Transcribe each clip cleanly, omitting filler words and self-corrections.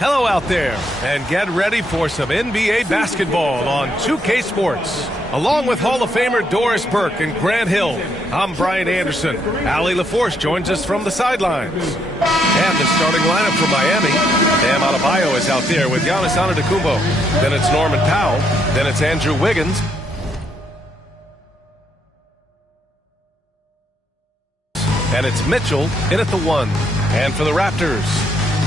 Hello out there, and get ready for some NBA basketball on 2K Sports. Along with Hall of Famer Doris Burke and Grant Hill, I'm Brian Anderson. Allie LaForce joins us from the sidelines. And the starting lineup for Miami. Bam Adebayo is out there with Giannis Antetokounmpo. Then it's Norman Powell. Then it's Andrew Wiggins. And it's Mitchell in at the 1. And for the Raptors,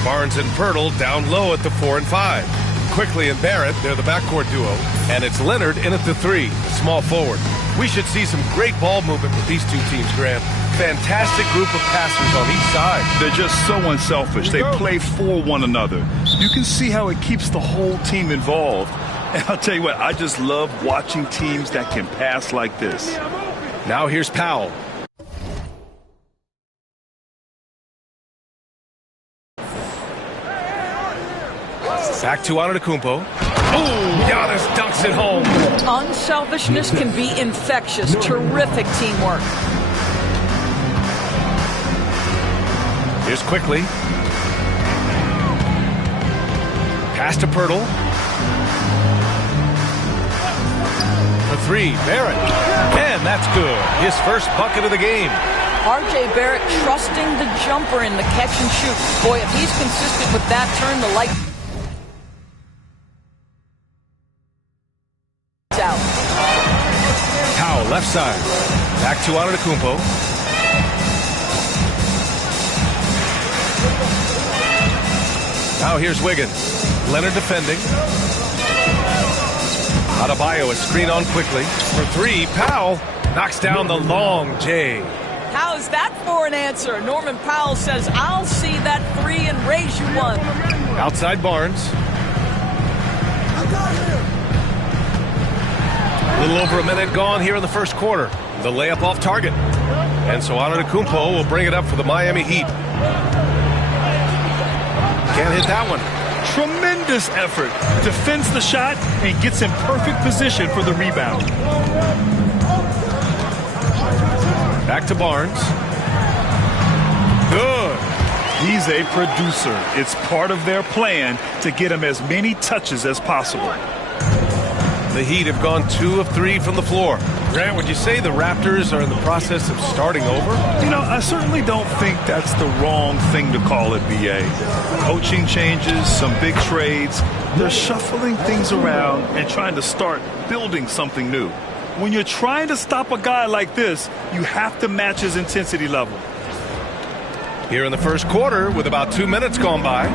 Barnes and Pirtle down low at the 4 and 5. Quickly and Barrett, they're the backcourt duo. And it's Leonard in at the 3, small forward. We should see some great ball movement with these two teams, Grant. Fantastic group of passers on each side. They're just so unselfish. They play for one another. You can see how it keeps the whole team involved. And I'll tell you what, I just love watching teams that can pass like this. Now here's Powell. Back to Antetokounmpo. Ooh, Giannis dunks it home. Unselfishness can be infectious. Terrific teamwork. Here's quickly. Pass to Pirtle. The 3, Barrett. And that's good. His first bucket of the game. R.J. Barrett trusting the jumper in the catch and shoot. Boy, if he's consistent with that turn, the light out. Powell, left side. Back to Antetokounmpo. Now here's Wiggins. Leonard defending. Adebayo is screen on quickly. For 3, Powell knocks down the long J. How's that for an answer? Norman Powell says, I'll see that 3 and raise you one. Outside Barnes. A little over a minute gone here in the first quarter. The layup off target. And so Antetokounmpo will bring it up for the Miami Heat. Can't hit that one. Tremendous effort. Defends the shot and gets in perfect position for the rebound. Back to Barnes. Good. He's a producer. It's part of their plan to get him as many touches as possible. The Heat have gone 2 of 3 from the floor. Grant, would you say the Raptors are in the process of starting over? You know, I certainly don't think that's the wrong thing to call it, B.A. Coaching changes, some big trades. They're shuffling things around and trying to start building something new. When you're trying to stop a guy like this, you have to match his intensity level. Here in the first quarter, with about 2 minutes gone by.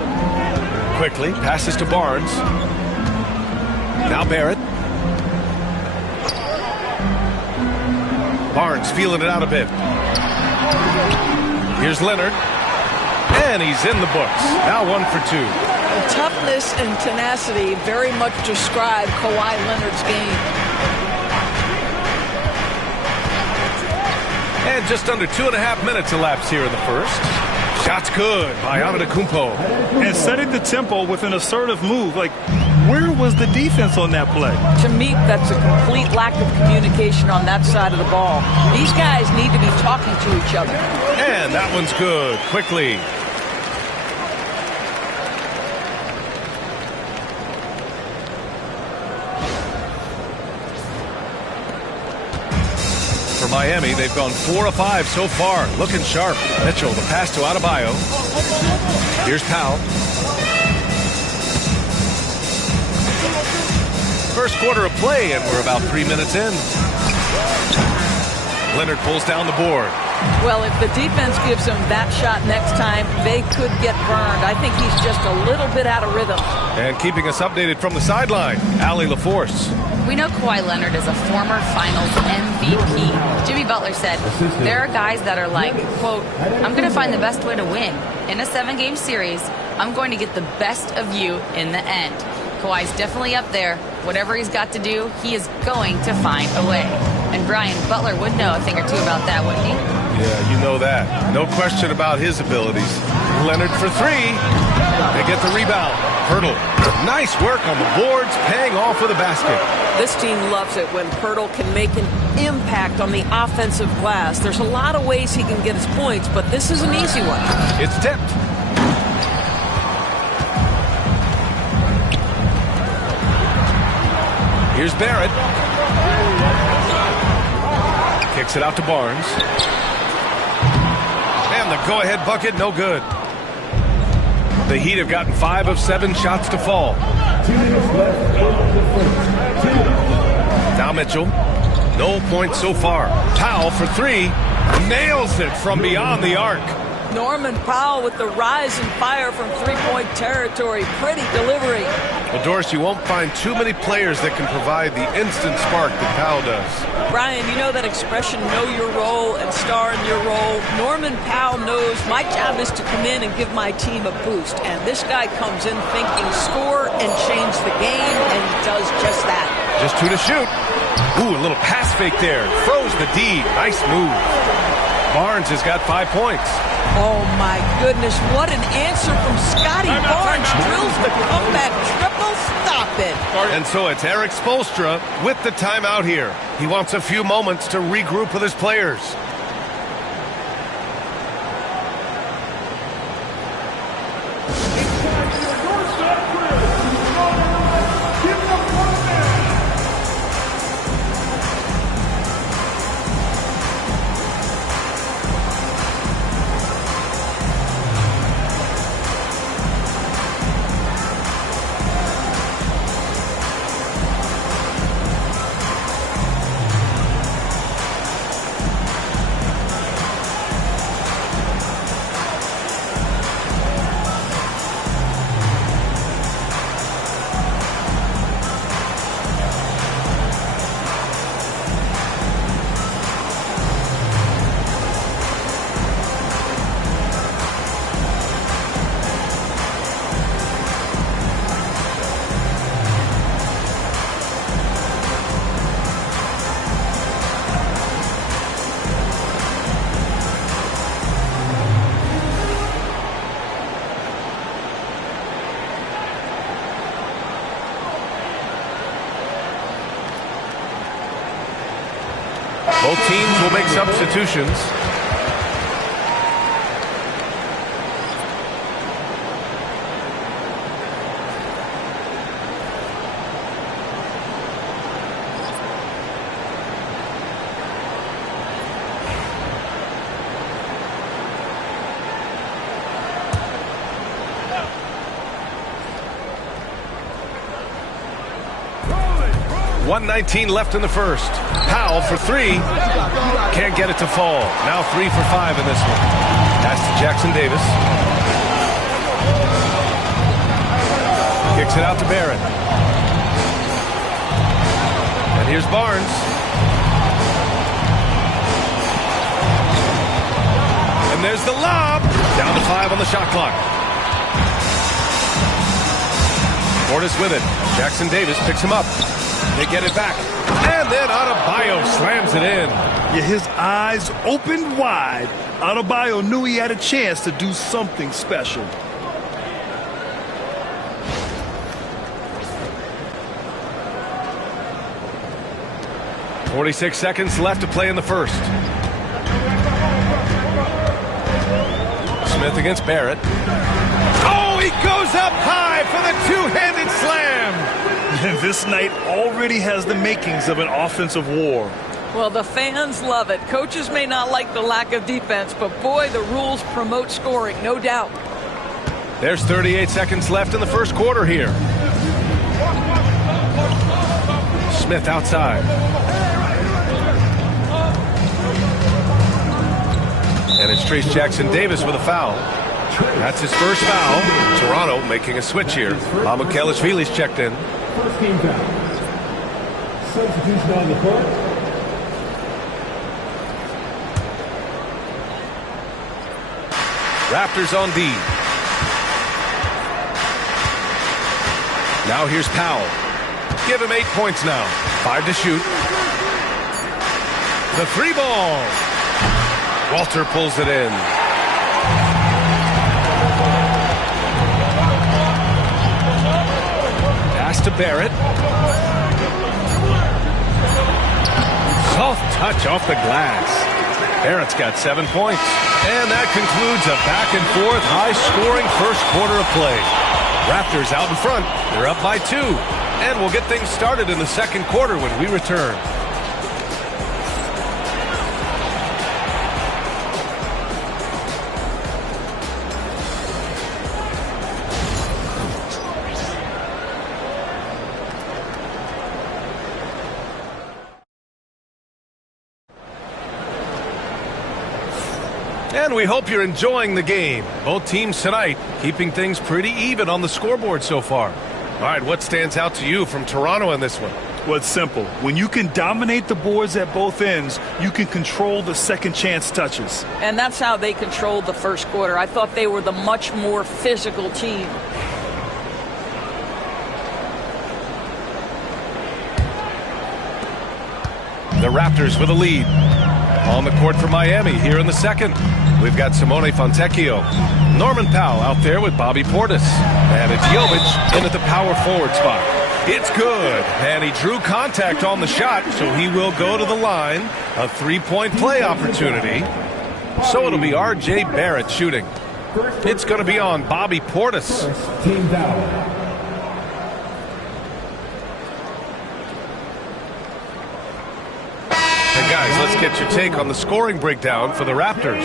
Quickly, passes to Barnes. Now Barrett. Barnes feeling it out a bit. Here's Leonard. And he's in the books. Now 1 for 2. The toughness and tenacity very much describe Kawhi Leonard's game. And just under 2.5 minutes elapsed here in the first. Shot's good by Antetokounmpo. And setting the tempo with an assertive move. Like, where was the defense on that play? To me, that's a complete lack of communication on that side of the ball. These guys need to be talking to each other. And that one's good. Quickly. For Miami, they've gone 4 of 5 so far. Looking sharp. Mitchell, the pass to Adebayo. Here's Powell. First quarter of play, and we're about 3 minutes in. Leonard pulls down the board. Well, if the defense gives him that shot next time, they could get burned. I think he's just a little bit out of rhythm. And keeping us updated from the sideline, Allie LaForce. We know Kawhi Leonard is a former Finals MVP. Jimmy Butler said, there are guys that are like, quote, I'm going to find the best way to win. In a 7-game series, I'm going to get the best of you in the end. Kawhi's definitely up there. Whatever he's got to do, he is going to find a way. And Brian, Butler would know a thing or two about that, wouldn't he? Yeah, you know that. No question about his abilities. Leonard for three. They get the rebound. Hurdle. Nice work on the boards, paying off with a basket. This team loves it when Pirtle can make an impact on the offensive glass. There's a lot of ways he can get his points, but this is an easy one. It's tipped. Here's Barrett. Kicks it out to Barnes. And the go-ahead bucket, no good. The Heat have gotten 5 of 7 shots to fall. Now Mitchell. No points so far. Powell for three. Nails it from beyond the arc. Norman Powell with the rise and fire from three-point territory. Pretty delivery. Well, Doris, you won't find too many players that can provide the instant spark that Powell does. Brian, you know that expression, know your role and star in your role. Norman Powell knows my job is to come in and give my team a boost. And this guy comes in thinking score and change the game, and he does just that. Just 2 to shoot. Ooh, a little pass fake there. Froze the D. Nice move. Barnes has got 5 points. Oh, my goodness. What an answer from Scotty Barnes. Drills the comeback triple. Stop it. And so it's Eric Spoelstra with the timeout here. He wants a few moments to regroup with his players. Both teams will make substitutions. .119 left in the first. Powell for three. Can't get it to fall. Now 3 for 5 in this one. Pass to Jackson Davis. Kicks it out to Barrett. And here's Barnes. And there's the lob. Down to 5 on the shot clock. Portis with it. Jackson Davis picks him up. They get it back. And then Adebayo slams it in. Yeah, his eyes opened wide. Adebayo knew he had a chance to do something special. .46 seconds left to play in the first. Smith against Barrett. Oh, he goes up high for the two-handed slam. This night already has the makings of an offensive war. Well, the fans love it. Coaches may not like the lack of defense, but boy, the rules promote scoring, no doubt. There's 38 seconds left in the first quarter here. Smith outside. And it's Trace Jackson Davis with a foul. That's his first foul. Toronto making a switch here. Mamukelashvili's checked in. First team foul. Substitution on the court. Raptors on D. Now here's Powell. Give him 8 points now. 5 to shoot. The three ball. Walter pulls it in. Pass to Barrett. Soft touch off the glass. Barrett's got 7 points. And that concludes a back-and-forth, high-scoring first quarter of play. Raptors out in front. They're up by 2. And we'll get things started in the second quarter when we return. And we hope you're enjoying the game. Both teams tonight keeping things pretty even on the scoreboard so far. All right, what stands out to you from Toronto in this one? Well, it's simple. When you can dominate the boards at both ends, you can control the second chance touches. And that's how they controlled the first quarter. I thought they were the much more physical team. The Raptors with a lead. On the court for Miami here in the second. We've got Simone Fontecchio. Norman Powell out there with Bobby Portis. And it's Jovic in at the power forward spot. It's good. And he drew contact on the shot, so he will go to the line. A three-point play opportunity. So it'll be R.J. Barrett shooting. It's going to be on Bobby Portis. Team foul. Guys, let's get your take on the scoring breakdown for the Raptors.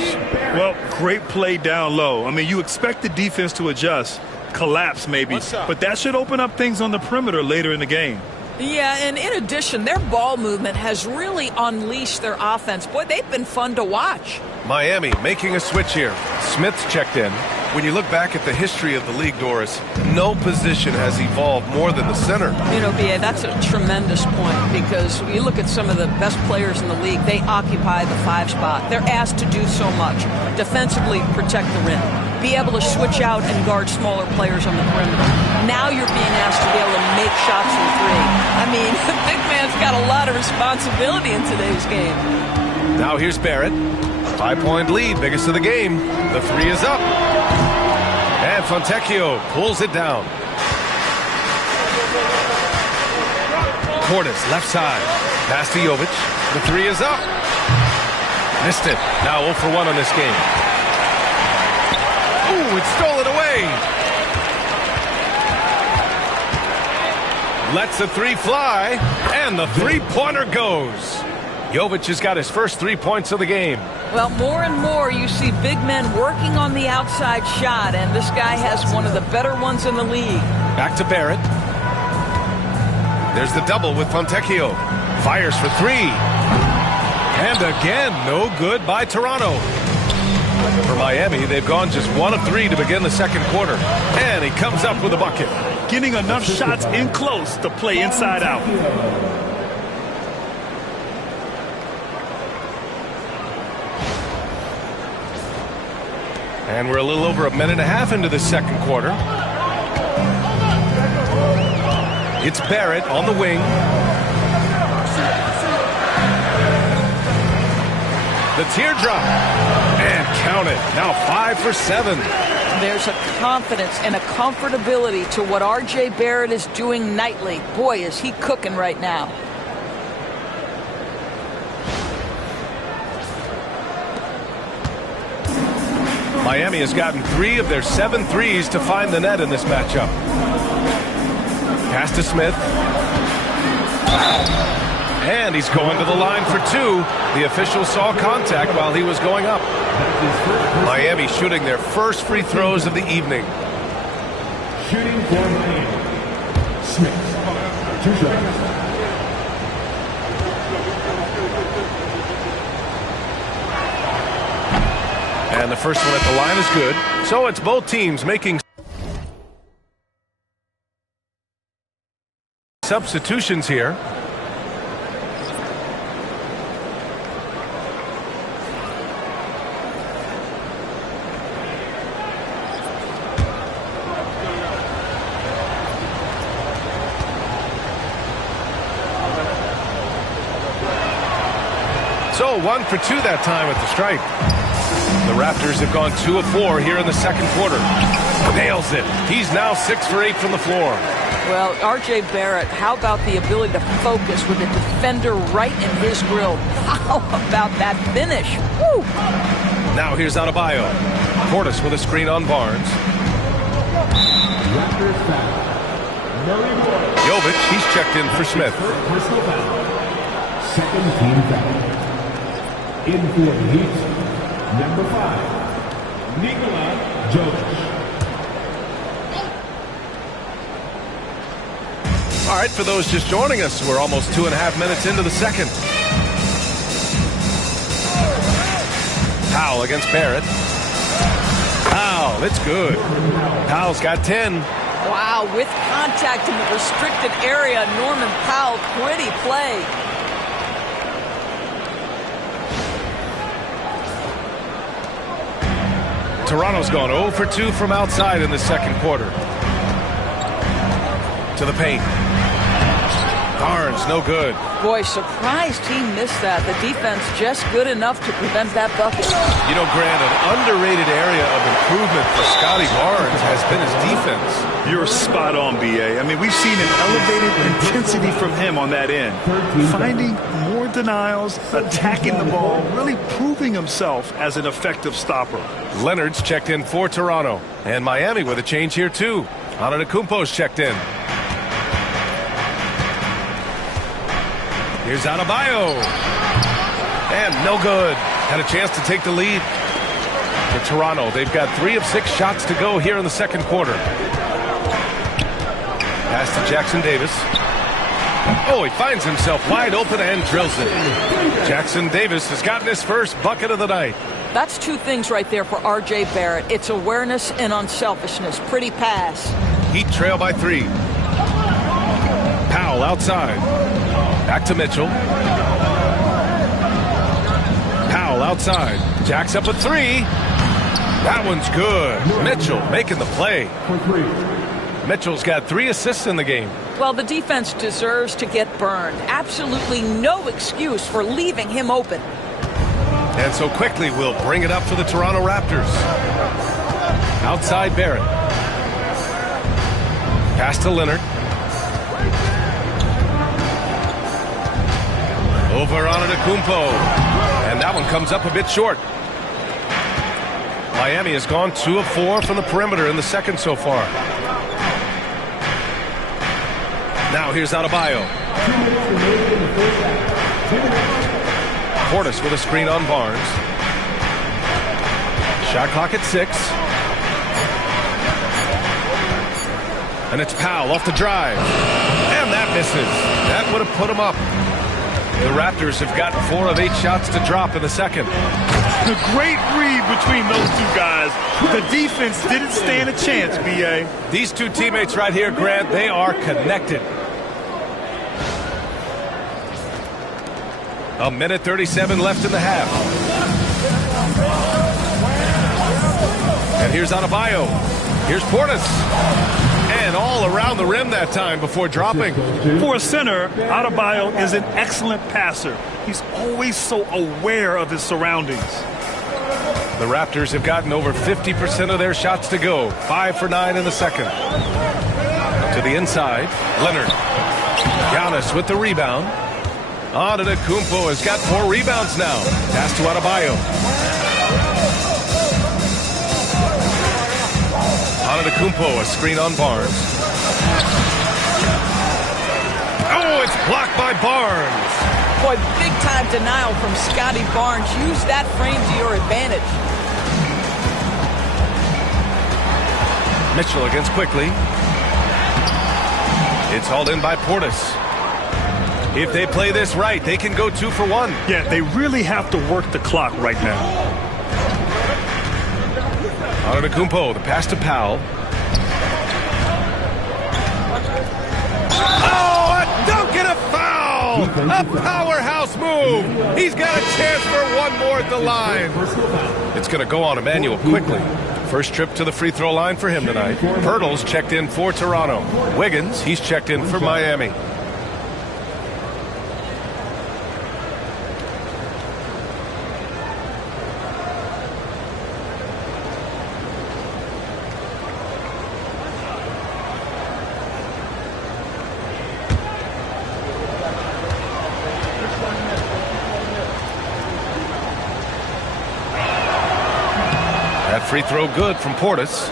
Well, great play down low. I mean, you expect the defense to adjust, collapse maybe, but that should open up things on the perimeter later in the game. Yeah, and in addition, their ball movement has really unleashed their offense. Boy, they've been fun to watch. Miami making a switch here. Smith's checked in. When you look back at the history of the league, Doris, no position has evolved more than the center. You know, B.A., that's a tremendous point because you look at some of the best players in the league, they occupy the 5 spot. They're asked to do so much. Defensively, protect the rim. Be able to switch out and guard smaller players on the perimeter. Now you're being asked to be able to make shots from 3. I mean, the big man's got a lot of responsibility in today's game. Now here's Barrett. 5-point lead, biggest of the game. The 3 is up. And Fontecchio pulls it down. Portis, left side. Pass to Jovic. The 3 is up. Missed it. Now 0 for 1 on this game. Ooh, it's stolen away. Lets the 3 fly. And the 3-pointer goes. Jovic has got his first 3 points of the game. Well, more and more you see big men working on the outside shot, and this guy has one of the better ones in the league. Back to Barrett. There's the double with Fontecchio. Fires for 3. And again, no good by Toronto. For Miami, they've gone just 1 of 3 to begin the second quarter. And he comes up with a bucket. Getting enough shots in close to play inside out. And we're a little over a minute and a half into the second quarter. It's Barrett on the wing. The teardrop. And count it. Now 5 for 7. There's a confidence and a comfortability to what R.J. Barrett is doing nightly. Boy, is he cooking right now. Miami has gotten 3 of their 7 threes to find the net in this matchup. Pass to Smith. And he's going to the line for 2. The official saw contact while he was going up. Miami shooting their first free throws of the evening. Shooting for Miami. Smith. 2 shots. And the first one at the line is good. So it's both teams making substitutions here. So 1 for 2 that time at the stripe. The Raptors have gone 2 of 4 here in the second quarter. Nails it. He's now 6 for 8 from the floor. Well, R.J. Barrett, how about the ability to focus with a defender right in his grill? How about that finish? Woo! Now here's Adebayo. Portis with a screen on Barnes. Jovic, he's checked in for Smith. Second team foul. In for the Heat, number 5, Nikola Jovic. All right, for those just joining us, we're almost 2.5 minutes into the second. Powell against Barrett. Powell, it's good. Powell's got 10. Wow, with contact in the restricted area, Norman Powell, pretty play. Toronto's gone 0 for 2 from outside in the second quarter. To the paint. Barnes, no good. Boy, surprised he missed that. The defense just good enough to prevent that bucket. You know, Grant, an underrated area of improvement for Scotty Barnes has been his defense. You're spot on, B.A. I mean, we've seen an elevated intensity from him on that end. Finding more denials, attacking the ball, really proving himself as an effective stopper. Leonard's checked in for Toronto. And Miami with a change here, too. Antetokounmpo's checked in. Here's Adebayo. And no good. Had a chance to take the lead. For Toronto, they've got 3 of 6 shots to go here in the second quarter. Pass to Jackson Davis. Oh, he finds himself wide open and drills it. Jackson Davis has gotten his first bucket of the night. That's 2 things right there for R.J. Barrett. It's awareness and unselfishness. Pretty pass. Heat trail by 3. Powell outside. Back to Mitchell. Powell outside. Jacks up a 3. That one's good. Mitchell making the play. Mitchell's got 3 assists in the game. Well, the defense deserves to get burned. Absolutely no excuse for leaving him open. And so quickly we'll bring it up for the Toronto Raptors. Outside Barrett. Pass to Leonard. Over on Antetokounmpo. And that one comes up a bit short. Miami has gone 2 of 4 from the perimeter in the second so far. Now here's Adebayo. Portis with a screen on Barnes. Shot clock at 6. And it's Powell off the drive. And that misses. That would have put him up. The Raptors have gotten 4 of 8 shots to drop in the second. The great read between those 2 guys. The defense didn't stand a chance, B.A. These 2 teammates right here, Grant, they are connected. A minute 37 left in the half. And here's Adebayo. Here's Portis. And all around the rim that time before dropping. For a center, Adebayo is an excellent passer. He's always so aware of his surroundings. The Raptors have gotten over 50% of their shots to go. 5 for 9 in the second. To the inside, Leonard. Giannis with the rebound. Antetokounmpo has got 4 rebounds now. Pass to Adebayo. Antetokounmpo, a screen on Barnes. Oh, it's blocked by Barnes. Boy, big-time denial from Scotty Barnes. Use that frame to your advantage. Mitchell against Quickly. It's hauled in by Portis. If they play this right, they can go 2 for 1. Yeah, they really have to work the clock right now. Antetokounmpo, the pass to Powell. Oh, a dunk and a foul! A powerhouse move! He's got a chance for 1 more at the line. It's going to go on Emmanuel quickly. First trip to the free throw line for him tonight. Pirtle's checked in for Toronto. Wiggins, he's checked in for Miami. free throw good from Portis.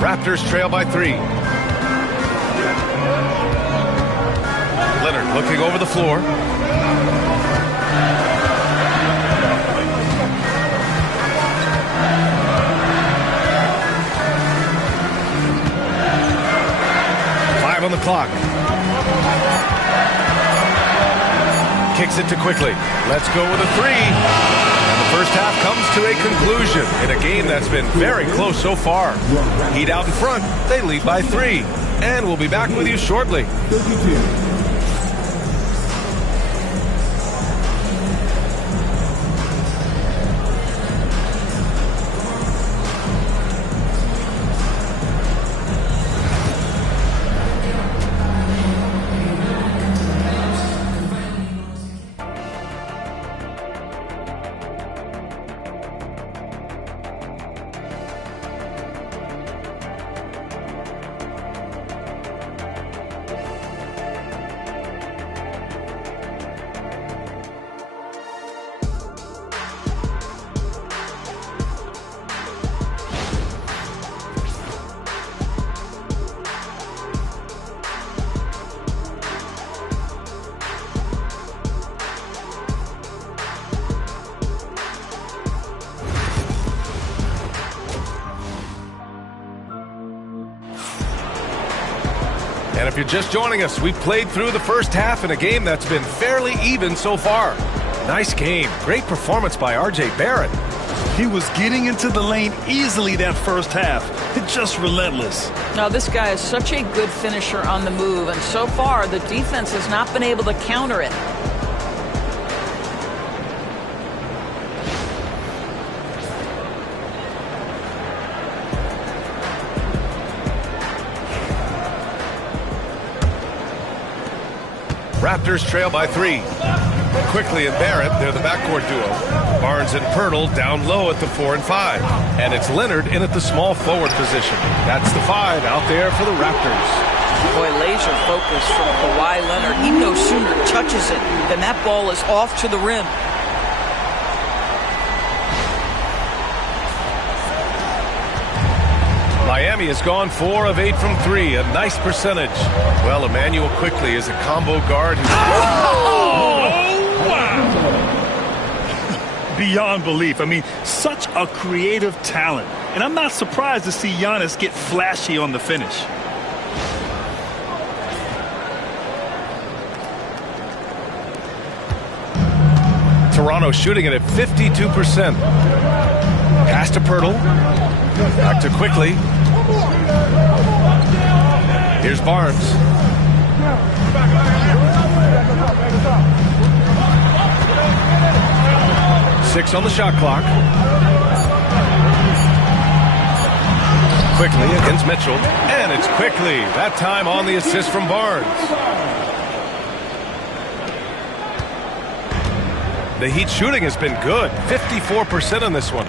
Raptors trail by 3. Leonard looking over the floor. On the clock. Kicks it to Quickly. Let's go with a 3. And the first half comes to a conclusion in a game that's been very close so far. Heat out in front. They lead by 3. And we'll be back with you shortly. And if you're just joining us, we've played through the first half in a game that's been fairly even so far. Nice game. Great performance by R.J. Barrett. He was getting into the lane easily that first half. It's just relentless. Now, this guy is such a good finisher on the move, and so far the defense has not been able to counter it. Raptors trail by 3. Quickly and Barrett, they're the backcourt duo. Barnes and Pirtle down low at the 4 and 5. And it's Leonard in at the small forward position. That's the 5 out there for the Raptors. Boy, laser focus from Kawhi Leonard. He no sooner touches it than that ball is off to the rim. Miami has gone 4 of 8 from 3, a nice percentage. Well, Emmanuel Quickly is a combo guard who... Oh, wow! Beyond belief. I mean, such a creative talent. And I'm not surprised to see Giannis get flashy on the finish. Toronto shooting it at 52%. Pass to Pirtle. Back to Quickly. Here's Barnes. 6 on the shot clock. Quickly against Mitchell. And it's Quickly. That time on the assist from Barnes. The Heat shooting has been good. 54% on this one.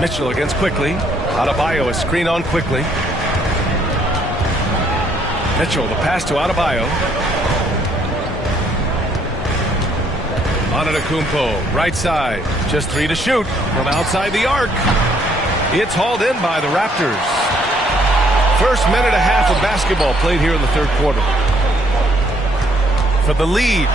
Mitchell against Quickly. Adebayo, a screen on Quickly. Mitchell, the pass to Adebayo. Antetokounmpo, right side. Just 3 to shoot from outside the arc. It's hauled in by the Raptors. First minute and a half of basketball played here in the third quarter. For the lead.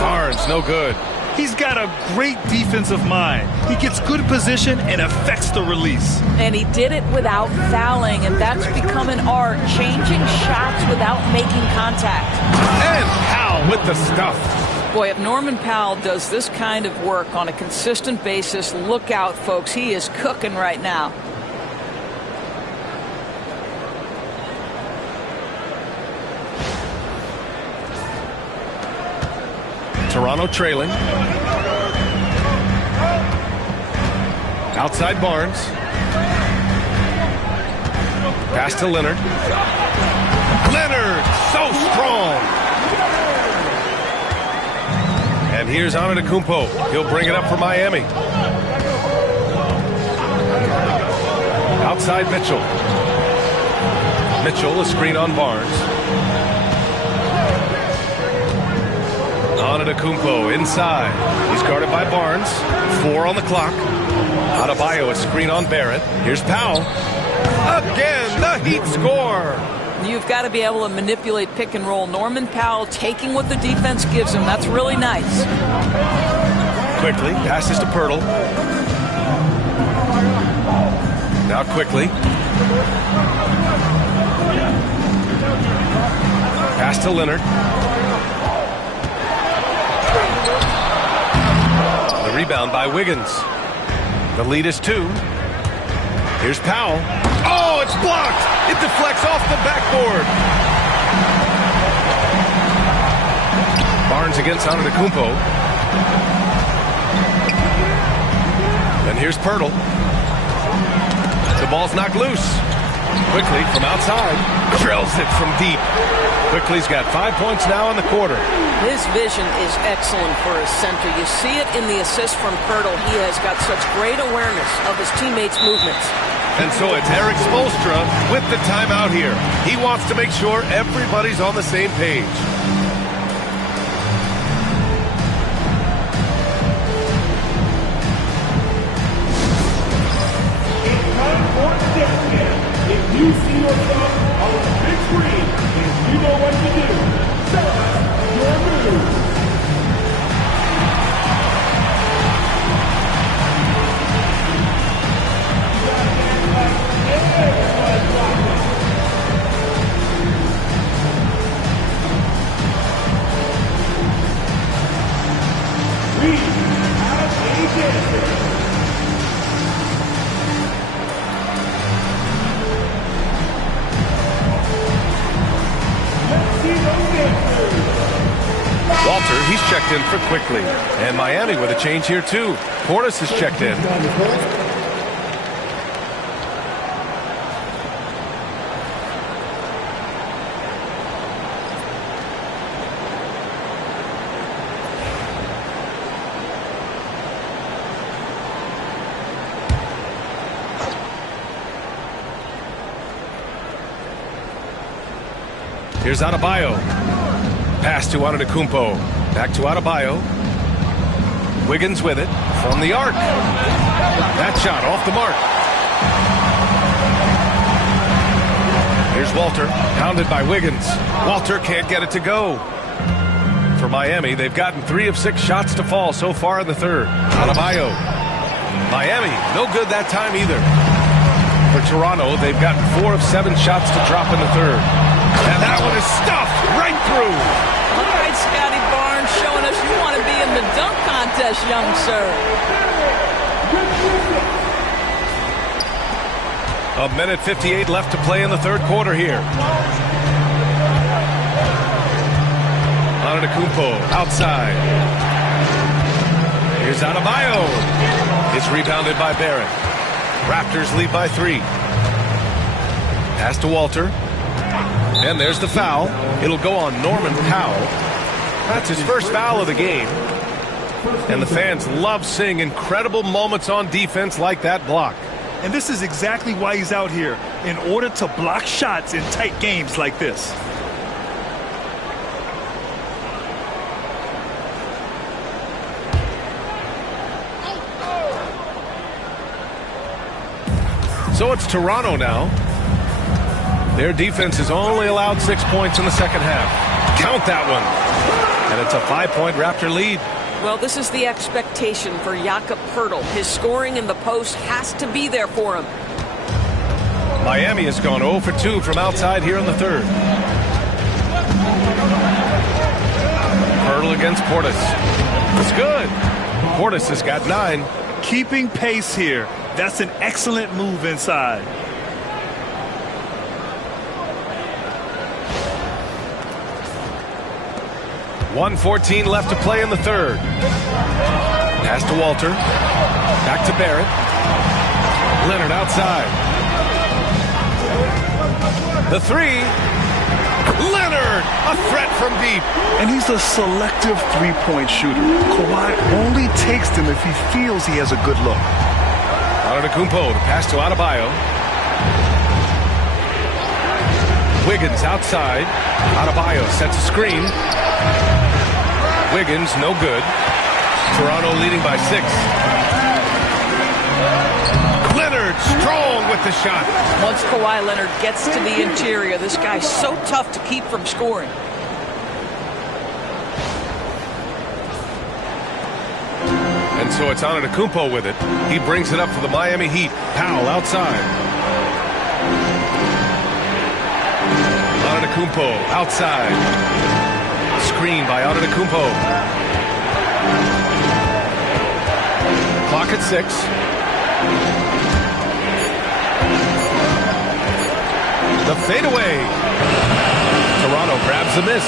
Barnes, no good. He's got a great defensive mind. He gets good position and affects the release. And he did it without fouling, and that's become an art, changing shots without making contact. And Powell with the stuff. Boy, if Norman Powell does this kind of work on a consistent basis, look out, folks. He is cooking right now. Toronto trailing. Outside Barnes. Pass to Leonard. Leonard, so strong. And here's Antetokounmpo. He'll bring it up for Miami. Outside Mitchell. Mitchell, a screen on Barnes. Antetokounmpo inside. He's guarded by Barnes. 4 on the clock. Adebayo, a screen on Barrett. Here's Powell. Again, the Heat score. You've got to be able to manipulate pick and roll. Norman Powell taking what the defense gives him. That's really nice. Quickly, passes to Pirtle. Now quickly. Pass to Leonard. The rebound by Wiggins. The lead is 2. Here's Powell. Oh, it's blocked. It deflects off the backboard. Barnes against Antetokounmpo. And here's Pirtle. The ball's knocked loose. Quickly from outside. Drills it from deep. Quickly's got 5 points now in the quarter. His vision is excellent for a center. You see it in the assist from Pirtle. He has got such great awareness of his teammates' movements. And so it's Eric Spoelstra with the timeout here. He wants to make sure everybody's on the same page. It's time for the dance cam. If you see yourself on the big screen and you know what to do, tell us your move. We have a dancer. Walter, he's checked in for Quickly. And Miami with a change here, too. Portis is checked in. Here's Adebayo. Pass to Antetokounmpo. Back to Adebayo. Wiggins with it from the arc. That shot off the mark. Here's Walter, pounded by Wiggins. Walter can't get it to go. For Miami, they've gotten 3 of 6 shots to fall so far in the third. Adebayo. Miami, no good that time either. For Toronto, they've gotten 4 of 7 shots to drop in the third. And that one is stuffed right through. All right, Scotty Barnes showing us you want to be in the dunk contest, young sir. A minute 58 left to play in the third quarter here. Antetokounmpo outside. Here's Adebayo. It's rebounded by Barrett. Raptors lead by 3. Pass to Walter. And there's the foul. It'll go on Norman Powell. That's his first foul of the game. And the fans love seeing incredible moments on defense like that block. And this is exactly why he's out here, in order to block shots in tight games like this. So it's Toronto now. Their defense has only allowed 6 points in the second half. Count that one. And it's a 5-point Raptor lead. Well, this is the expectation for Jakob Poeltl. His scoring in the post has to be there for him. Miami has gone 0 for 2 from outside here in the third. Poeltl against Portis. It's good. Portis has got 9. Keeping pace here. That's an excellent move inside. .114 left to play in the third. Pass to Walter. Back to Barrett. Leonard outside. The 3. Leonard, a threat from deep. And he's a selective three-point shooter. Kawhi only takes them if he feels he has a good look. Antetokounmpo, the pass to Adebayo. Wiggins outside. Adebayo sets a screen. Wiggins, no good. Toronto leading by 6. Leonard, strong with the shot. Once Kawhi Leonard gets to the interior, this guy's so tough to keep from scoring. And so it's Antetokounmpo with it. He brings it up for the Miami Heat. Powell outside. Antetokounmpo outside. Screen by Antetokounmpo. Clock at 6. The fadeaway. Toronto grabs the miss.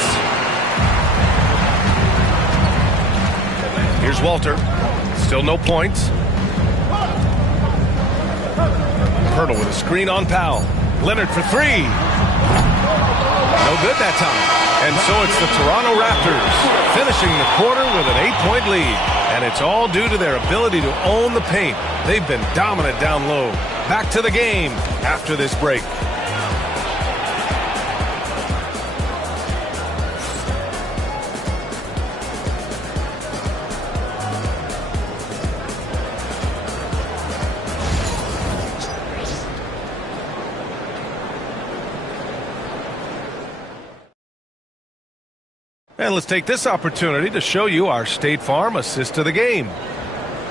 Here's Walter. Still no points. Pirtle with a screen on Powell. Leonard for 3. No good that time. And so it's the Toronto Raptors finishing the quarter with an 8-point lead. And it's all due to their ability to own the paint. They've been dominant down low. Back to the game after this break. And let's take this opportunity to show you our State Farm assist to the game.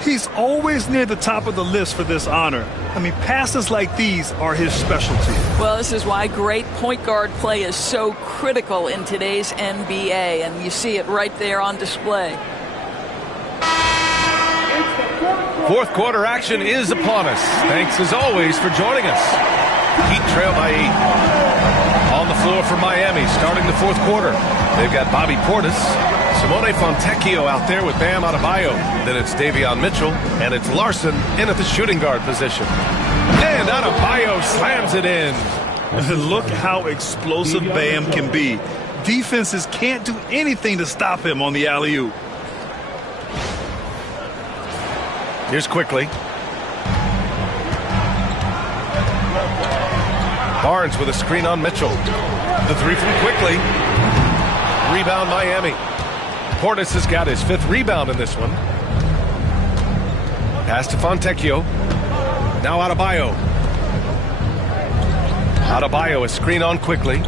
He's always near the top of the list for this honor. I mean, passes like these are his specialty. Well, this is why great point guard play is so critical in today's NBA, and you see it right there on display. Fourth quarter action is upon us. Thanks as always for joining us. Heat trail by 8. On the floor for Miami starting the fourth quarter. They've got Bobby Portis, Simone Fontecchio out there with Bam Adebayo. Then it's Davion Mitchell, and it's Larson in at the shooting guard position. And Adebayo slams it in. Look how explosive Bam can be. Defenses can't do anything to stop him on the alley-oop. Here's Quickly. Barnes with a screen on Mitchell. The 3 from Quickly. Rebound Miami. Portis has got his 5th rebound in this one. Pass to Fontecchio. Now Adebayo. Adebayo is screen on Quickly.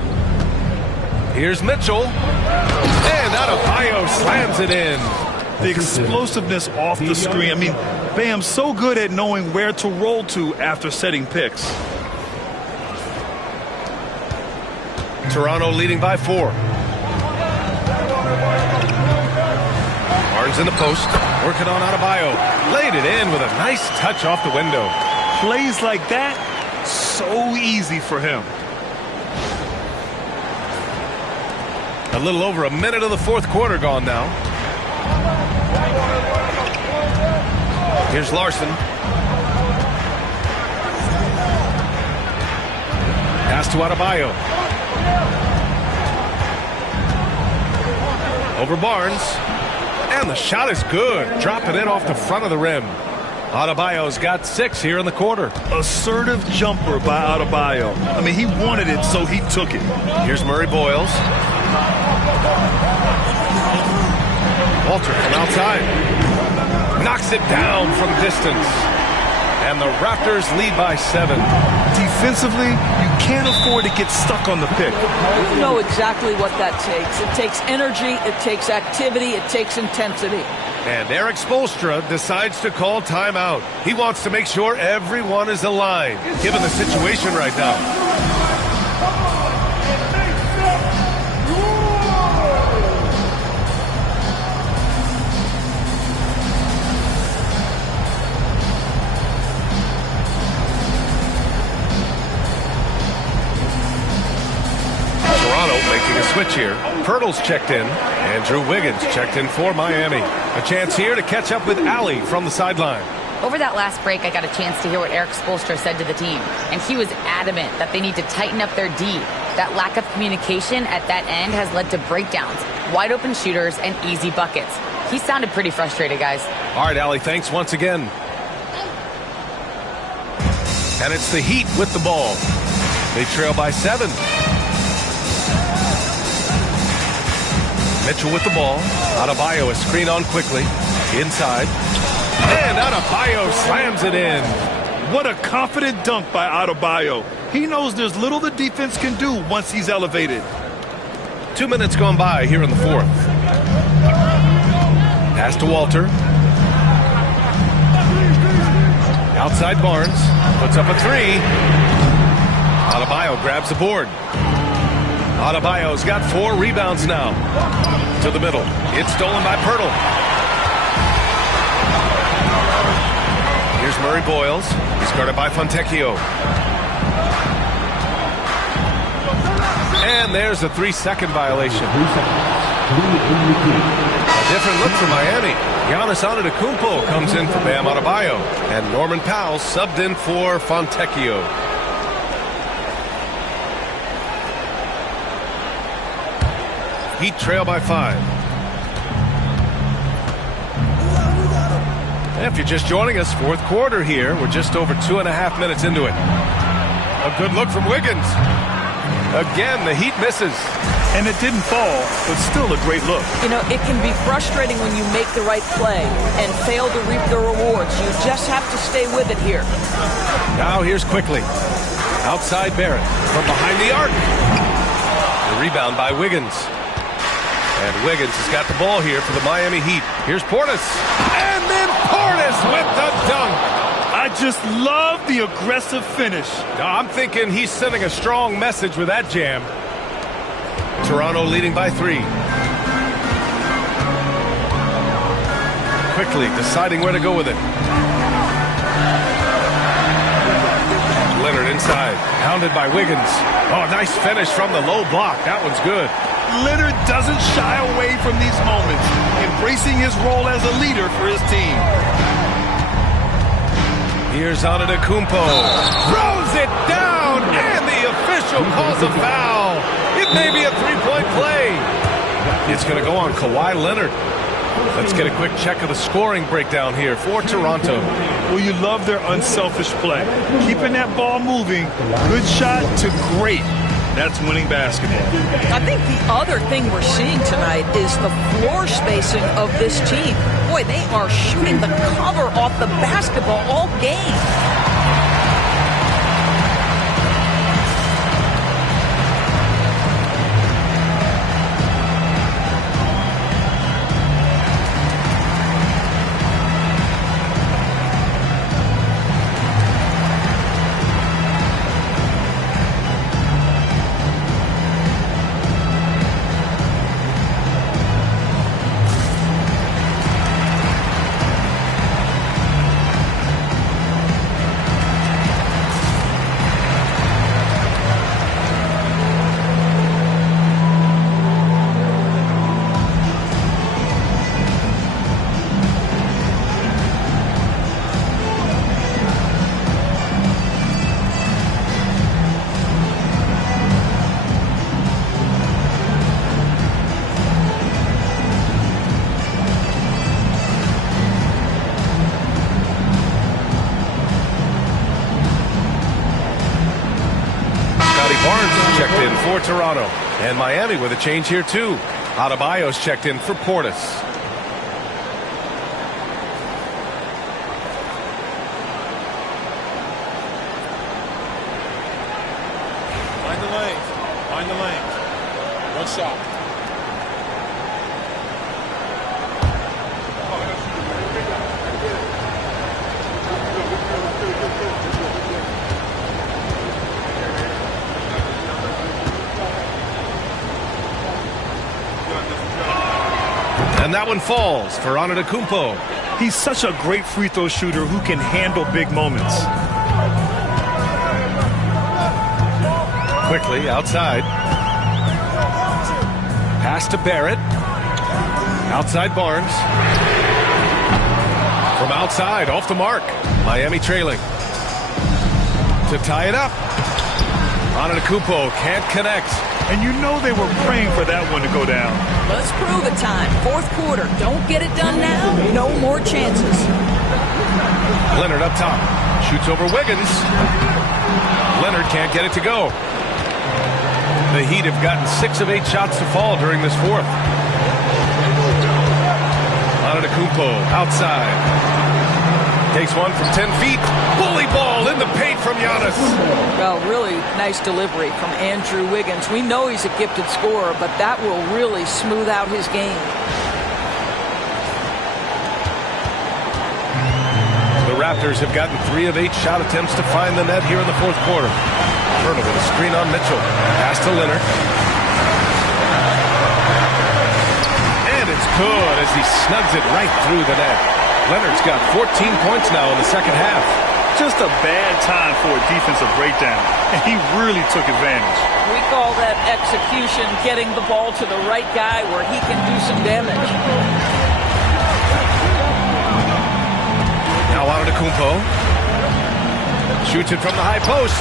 Here's Mitchell. And Adebayo slams it in. The explosiveness off the screen. I mean, Bam's so good at knowing where to roll to after setting picks. Toronto leading by 4. Barnes in the post, working on Adebayo. Laid it in with a nice touch off the window. Plays like that, so easy for him. A little over a minute of the fourth quarter gone now. Here's Larson. Pass to Adebayo. Over Barnes. And the shot is good. Dropping it off the front of the rim. Adebayo's got 6 here in the quarter. Assertive jumper by Adebayo. I mean, he wanted it, so he took it. Here's Murray Boyles. Walter from outside. Knocks it down from distance. And the Raptors lead by 7. Defensively, you can't afford to get stuck on the pick. You know exactly what that takes. It takes energy, it takes activity, it takes intensity. And Eric Spoelstra decides to call timeout. He wants to make sure everyone is aligned, given the situation right now. Making a switch here. Pirtle's checked in. Andrew Wiggins checked in for Miami. A chance here to catch up with Allie from the sideline. Over that last break, I got a chance to hear what Eric Spoelstra said to the team. And he was adamant that they need to tighten up their D. That lack of communication at that end has led to breakdowns, wide open shooters, and easy buckets. He sounded pretty frustrated, guys. All right, Allie, thanks once again. And it's the Heat with the ball. They trail by 7. Mitchell with the ball. Adebayo is screen on quickly. Inside. And Adebayo slams it in. What a confident dunk by Adebayo. He knows there's little the defense can do once he's elevated. 2 minutes gone by here in the fourth. Pass to Walter. Outside Barnes. Puts up a three. Adebayo grabs the board. Adebayo's got 4 rebounds now. To the middle. It's stolen by Pirtle. Here's Murray Boyles. He's guarded by Fontecchio. And there's a 3-second violation. A different look for Miami. Giannis Antetokounmpo comes in for Bam Adebayo. And Norman Powell subbed in for Fontecchio. Heat trail by 5. If you're just joining us, fourth quarter here. We're just over 2.5 minutes into it. A good look from Wiggins. Again, the Heat misses. And it didn't fall, but still a great look. You know, it can be frustrating when you make the right play and fail to reap the rewards. You just have to stay with it here. Now here's Quickly. Outside Barrett from behind the arc. The rebound by Wiggins. And Wiggins has got the ball here for the Miami Heat. Here's Portis. And then Portis with the dunk. I just love the aggressive finish. I'm thinking he's sending a strong message with that jam. Toronto leading by 3. Quickly deciding where to go with it. Leonard inside. Hounded by Wiggins. Oh, nice finish from the low block. That one's good. Leonard doesn't shy away from these moments, embracing his role as a leader for his team. Here's Antetokounmpo. Throws it down, and the official calls a foul. It may be a three-point play. It's going to go on Kawhi Leonard. Let's get a quick check of the scoring breakdown here for Toronto. Well, you love their unselfish play. Keeping that ball moving, good shot to great. That's winning basketball. I think the other thing we're seeing tonight is the floor spacing of this team. Boy, they are shooting the cover off the basketball all game. Checked in for Toronto. And Miami with a change here too. Adebayo's checked in for Portis. Find the lane. Find the lane. One shot. And that one falls for Antetokounmpo. He's such a great free throw shooter who can handle big moments. Quickly outside. Pass to Barrett. Outside Barnes. From outside, off the mark. Miami trailing. To tie it up. Antetokounmpo can't connect. And you know they were praying for that one to go down. Let's prove it time. Fourth quarter. Don't get it done now. No more chances. Leonard up top. Shoots over Wiggins. Leonard can't get it to go. The Heat have gotten 6 of 8 shots to fall during this fourth. Antetokounmpo outside. Takes one from 10 feet. Bully ball in the paint from Giannis. Well, really nice delivery from Andrew Wiggins. We know he's a gifted scorer, but that will really smooth out his game. The Raptors have gotten 3 of 8 shot attempts to find the net here in the fourth quarter. Hurdle with a screen on Mitchell. Pass to Leonard. And it's good as he snugs it right through the net. Leonard's got 14 points now in the second half. Just a bad time for a defensive breakdown, and he really took advantage. We call that execution, getting the ball to the right guy where he can do some damage. Now Antetokounmpo shoots it from the high post.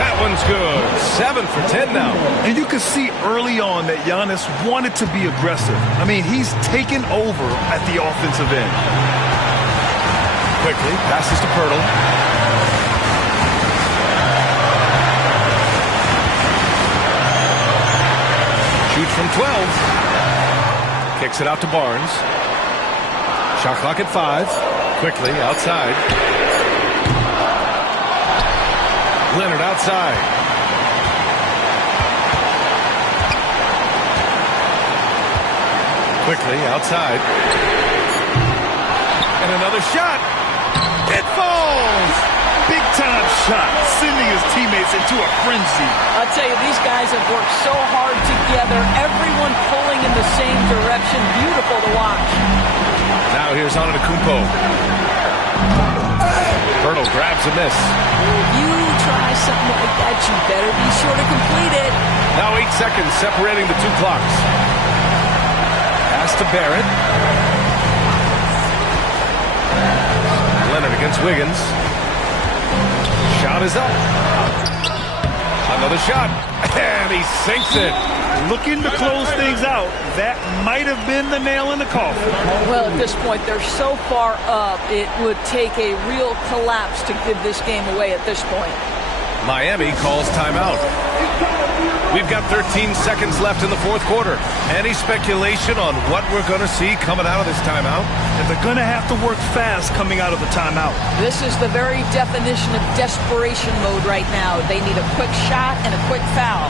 That one's good. 7 for 10 now. And you could see early on that Giannis wanted to be aggressive. I mean, he's taken over at the offensive end. Quickly passes to Pirtle. Shoots from 12. Kicks it out to Barnes. Shot clock at 5. Quickly outside. Leonard outside. Quickly outside. And another shot. It falls! Big time shot, sending his teammates into a frenzy. I'll tell you, these guys have worked so hard together. Everyone pulling in the same direction. Beautiful to watch. Now here's Antetokounmpo. Pirtle grabs a miss. If you try something like that, you better be sure to complete it. Now 8 seconds separating the two clocks. Pass to Barrett. Leonard against Wiggins. Shot is up. Another shot. And he sinks it. Looking to close things out. That might have been the nail in the coffin. Well, at this point, they're so far up, it would take a real collapse to give this game away at this point. Miami calls timeout. We've got 13 seconds left in the fourth quarter. Any speculation on what we're going to see coming out of this timeout? And they're going to have to work fast coming out of the timeout. This is the very definition of desperation mode right now. They need a quick shot and a quick foul.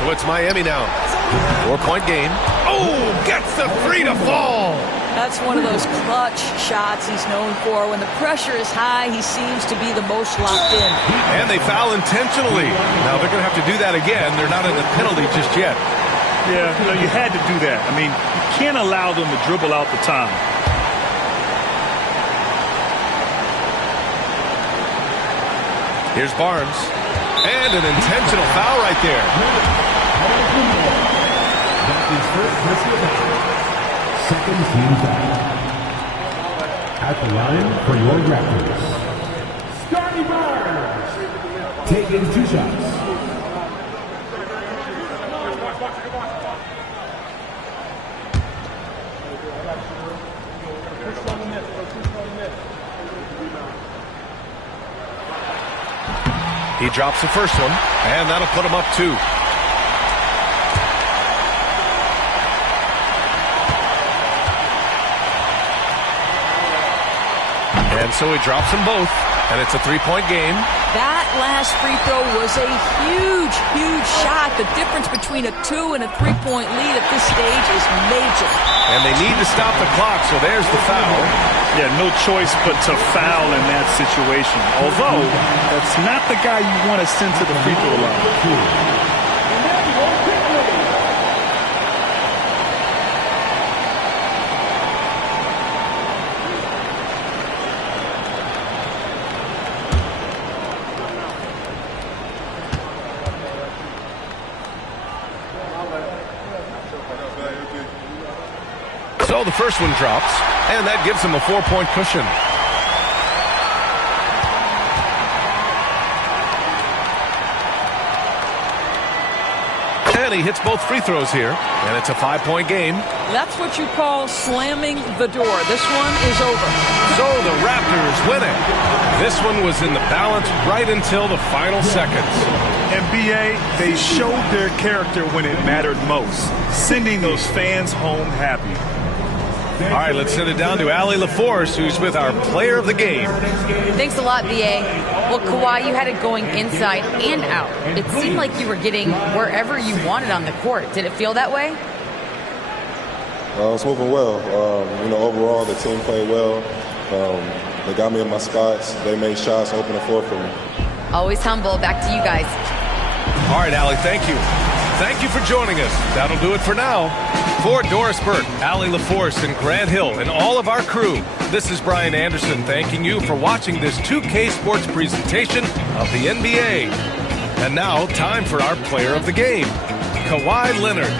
So it's Miami now. 4-point game. Oh, gets the 3 to fall. That's one of those clutch shots he's known for. When the pressure is high, he seems to be the most locked in. And they foul intentionally. Now they're going to have to do that again. They're not in the penalty just yet. Yeah, you had to do that. I mean, you can't allow them to dribble out the time. Here's Barnes. And an intentional foul right there. Second team foul. At the line for your Raptors, Scotty Barnes, taking 2 shots. He drops the first one, and that'll put him up 2. And so he drops them both, and it's a 3-point game. That last free throw was a huge, huge shot. The difference between a 2 and a 3-point lead at this stage is major. And they need to stop the clock, so there's the foul. Yeah, no choice but to foul in that situation. Although, that's not the guy you want to send to the free throw line. So the first one drops, and that gives him a 4-point cushion. And he hits both free throws here, and it's a 5-point game. That's what you call slamming the door. This one is over. So the Raptors win it. This one was in the balance right until the final seconds. NBA, they showed their character when it mattered most, sending those fans home happy. All right, let's send it down to Allie LaForce, who's with our player of the game. Thanks a lot, B.A. Well, Kawhi, you had it going inside and out. It seemed like you were getting wherever you wanted on the court. Did it feel that way? It was moving well. Overall, the team played well. They got me in my spots. They made shots, open the floor for me. Always humble. Back to you guys. All right, Allie, thank you. Thank you for joining us. That'll do it for now. For Doris Burke, Allie LaForce, and Grant Hill, and all of our crew, this is Brian Anderson thanking you for watching this 2K Sports presentation of the NBA. And now, time for our player of the game, Kawhi Leonard.